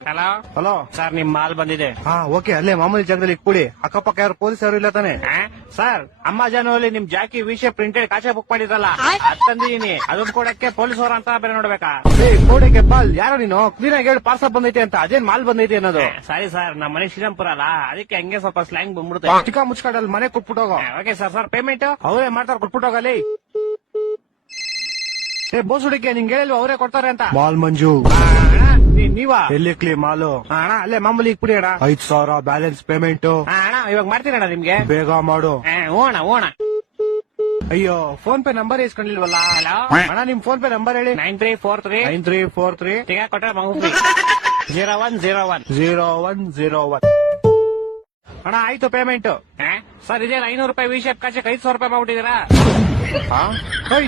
Hello hello sir, ನಿಮ್ mall ಬಂದಿದೆ. ಹಾ ಓಕೆ, ಅಲ್ಲೇ ಮಾಮೂಲಿ ಜಾಗದಲ್ಲಿ ಇಟ್ಬಿಡಿ. ಅಕ್ಕಪಕ್ಕ ಯಾರು ಪೊಲೀಸ್ ಯಾರು ಇಲ್ಲ ತಾನೆ? ಸರ್, ಅಮೆಜಾನ್ ನಿಮ್ ಜಾಕಿ ವಿಷಯ ಪ್ರಿಂಟೆಡ್ ಕಾಚೆ ಬುಕ್ ಮಾಡಿದ್ರಲ್ಲ, ಅದ್ ತಂದಿದೀನಿ. ಅದನ್ನ ಕೊಡಕ್ಕೆ ಪೊಲೀಸ್ ಅವ್ರ ಅಂತ ಬೇರೆ ನೋಡ್ಬೇಕಾ? ಕೋಡೆಗೆ ಬಾಲ್ ಯಾರೋ ನೀನು ಕ್ಲೀನ್ ಆಗಿ ಹೇಳಿ ಪಾರ್ಸಲ್ ಬಂದೈತೆ ಅಂತ. ಅದೇನ್ ಮಾಲ್ ಬಂದೈತೆ ಅನ್ನೋದು? ಸಾರಿ ಸರ್, ನಮ್ಮ ಮನೆ ಶ್ರೀರಾಮ್ಪುರ ಅಲ್ಲ, ಅದಕ್ಕೆ ಹಂಗೆ ಸ್ವಲ್ಪ ಸ್ಲ್ಯಾಂಗ್ ಬಂದ್ಬಿಡುತ್ತೆ. ಚಿಕ್ಕ ಮುಚ್ಕಾಡಲ್ಲಿ ಮನೆ ಕೊಟ್ಬಿಟ್ಟೋಗೋ. Okay sir. ಸರ್ ಪೇಮೆಂಟ್ ಅವರೇ ಮಾಡ್ತಾರ, ಕೊಟ್ಬಿಟ್ಟೋಗಲಿ. ಬೋಸ್ ಹುಡುಗಿ ನಿಂಗೆ ಹೇಳಿಲ್ವ ಅವರೇ ಕೊಡ್ತಾರೆ ಅಂತ? ಮಾಲ್ ಮಂಜು ನೀವಾ? ಎಲ್ಲಿ ಕ್ಲೀ ಮಾಲು? ಅಣ್ಣ ಅಲ್ಲೇ ಮಾಮೂಲಿ ಇಕ್ಬಿಡಿ ಅಣ್ಣ. 5,000 ಬ್ಯಾಲೆನ್ಸ್ ಪೇಮೆಂಟ್. ಅಣ್ಣ ಇವಾಗ ಮಾಡ್ತೀನಿ ಅಣ್ಣ ನಿಮ್ಗೆ. ಬೇಗ ಮಾಡು. ಓಣ ಓಣ. ಅಯ್ಯೋ, ಫೋನ್ ಪೇ ನಂಬರ್ ಇಸ್ಕೊಂಡಿಲ್ವಲ್ಲ? ಹಲೋ ಅಣ್ಣ, ನಿಮ್ ಫೋನ್ ಪೇ ನಂಬರ್ ಹೇಳಿ. 9343 9343 ತಿಂಗ ಕೊಟ್ರೆ ಮಗು 0101 0101. ಅಣ್ಣ ಆಯ್ತು ಪೇಮೆಂಟ್. ಸರ್, ಇದೇನು 500 ರೂಪಾಯಿ ವಿಷಯ ಕಾಚೆ 500 ರೂಪಾಯಿ ಮಾಡ್ಬಿಟ್ಟಿದ್ದೀರಾ?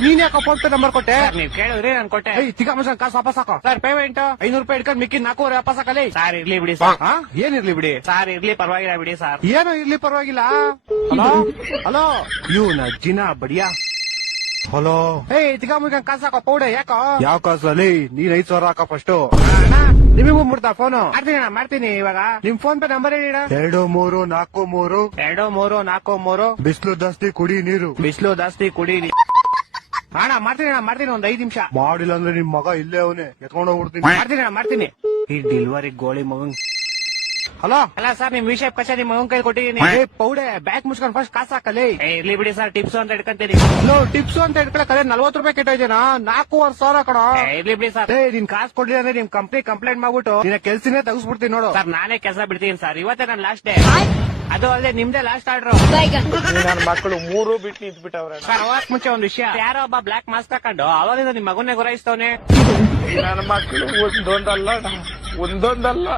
ನೀನ್ ಯಾಕ ಫೋನ್ ಪೇ ನಂಬರ್ ಕೊಟ್ಟೆ? ನೀವ್ ಕೇಳಿದ್ರಿ, ನಾನು ಕೊಟ್ಟೆ. ತಿಕ್ಕ ಮನುಷ್ಯನ್ ಕಾಸು ವಾಪಸ್ ಹಾಕೋ. ಸರ್ ಪೇಮೆಂಟ್ 500 ರೂಪಾಯಿ ಇಟ್ಕೊಂಡು ಮಿಕ್ಕಿ 400 ವಾಪಸ್ ಹಾಕಲಿ. ಸರ್ ಇರ್ಲಿ ಬಿಡಿ ಸರ್. ಏನಿರ್ಲಿ ಬಿಡಿ? ಸರ್ ಇರ್ಲಿ, ಪರವಾಗಿಲ್ಲ ಬಿಡಿ ಸರ್. ಏನೋ ಇರ್ಲಿ, ಪರವಾಗಿಲ್ಲ. ಹಲೋ ಹಲೋ, ಇವ್ನ ಜಿನ ಬಡಿಯಾ. ಹಲೋ, ತಿಕ್ಕ ಮುಗಿಕ ಕಾಸು ಹಾಕೋ ಪೌಡೆ. ಯಾಕೋ? ಯಾವ ಕಾಸಲ್ಲಿ? ನೀನ್ 5,000 ಹಾಕೋ ಫಸ್ಟ್. ನಿಮಗೂ ಮುಡ್ತಾ ಫೋನು? ಮಾಡ್ತೀನಿ ಇವಾಗ. ನಿಮ್ ಫೋನ್ ಪೇ ನಂಬರ್ ಹೇಳಿ. 2343 2343 ಬಿಸ್ಲು ಜಾಸ್ತಿ ಕುಡಿ ನೀರು. ಬಿಸಿಲು ಜಾಸ್ತಿ ಕುಡೀರಿ. ಅಣ್ಣ ಮಾಡ್ತೀನಿ ಒಂದ್ 5 ನಿಮಿಷ. ಮಾಡಿಲ್ಲ ಅಂದ್ರೆ ನಿಮ್ ಮಗ ಇಲ್ಲೇ ಅವನೇ ಎತ್ಕೊಂಡು ಹೋಗ್ಬಿಡ್ತೀನಿ. ಮಾಡ್ತೀನಿ. ಈ ಡೆಲಿವರಿ ಗೋಳಿ ಮಗನ್. ಹಲೋ ಅಲ್ಲ ಸರ್, ನಿಮ್ ವಿಷಯ ಕಚ ನಿಮ್ ಮಗನ್ ಕೈ ಕೊಟ್ಟಿದ್ದೀನಿ. ಪೌಡೆ ಬ್ಯಾಗ್ ಮುಚ್ಕೊಂಡು ಫಸ್ಟ್ ಕಾಸು ಹಾಕಲಿ. ಇರ್ಲಿ ಬಿಡಿ ಸರ್, ಟಿಪ್ಸ್ ಅಂತ ಇಟ್ಕೊಂತೀನಿ. ಟಿಪ್ಸ್ ಅಂತ ಇಟ್ಕೊಳಕ್ಕೆ 40 ರೂಪಾಯಿ ಕೆಟ್ಟೋಯ್ತೇನಾ? 4,500 ಕಣ. ಇರ್ಲಿ ಬಿಡಿ ಸರ್. ನಿನ್ ಕಾಸು ಕೊಡ್ಲಿಲ್ಲ ಅಂದ್ರೆ ನಿಮ್ ಕಂಪ್ನಿ ಕಂಪ್ಲೇಂಟ್ ಮಾಡ್ಬಿಟ್ಟು ನಿನ್ನ ಕೆಲ್ಸನೇ ತೆಗಿಸ್ಬಿಡ್ತೀನಿ ನೋಡು. ಸರ್, ನಾನೇ ಕೆಲಸ ಬಿಡ್ತೀನಿ ಸರ್. ಇವತ್ತೇ ನನ್ನ ಲಾಸ್ಟ್ ಡೇ. ಅದು ಅಲ್ಲದೆ ನಿಮ್ದೇ ಲಾಸ್ಟ್ ಆರ್ಡರ್. ನನ್ನ ಮಕ್ಕಳು 3 ಬಿಟ್ಟು ನಿಂತ್ಬಿಟ್ಟವ್ರೆ. ಸರ್, ಹೋಗಕ್ ಮುಂಚೆ ಒಂದ್ ವಿಷಯ. ಯಾರೋ ಒಬ್ಬ ಬ್ಲಾಕ್ ಮಾಸ್ಕ್ ಹಾಕೊಂಡು ಅವಾಗಿಂದ ನಿಮ್ ಮಗನ್ನೇ ಗುರಾಯಿಸ್ತವನೆ. ನನ್ನ ಮಕ್ಕಳು ಒಂದೊಂದಲ್ಲ.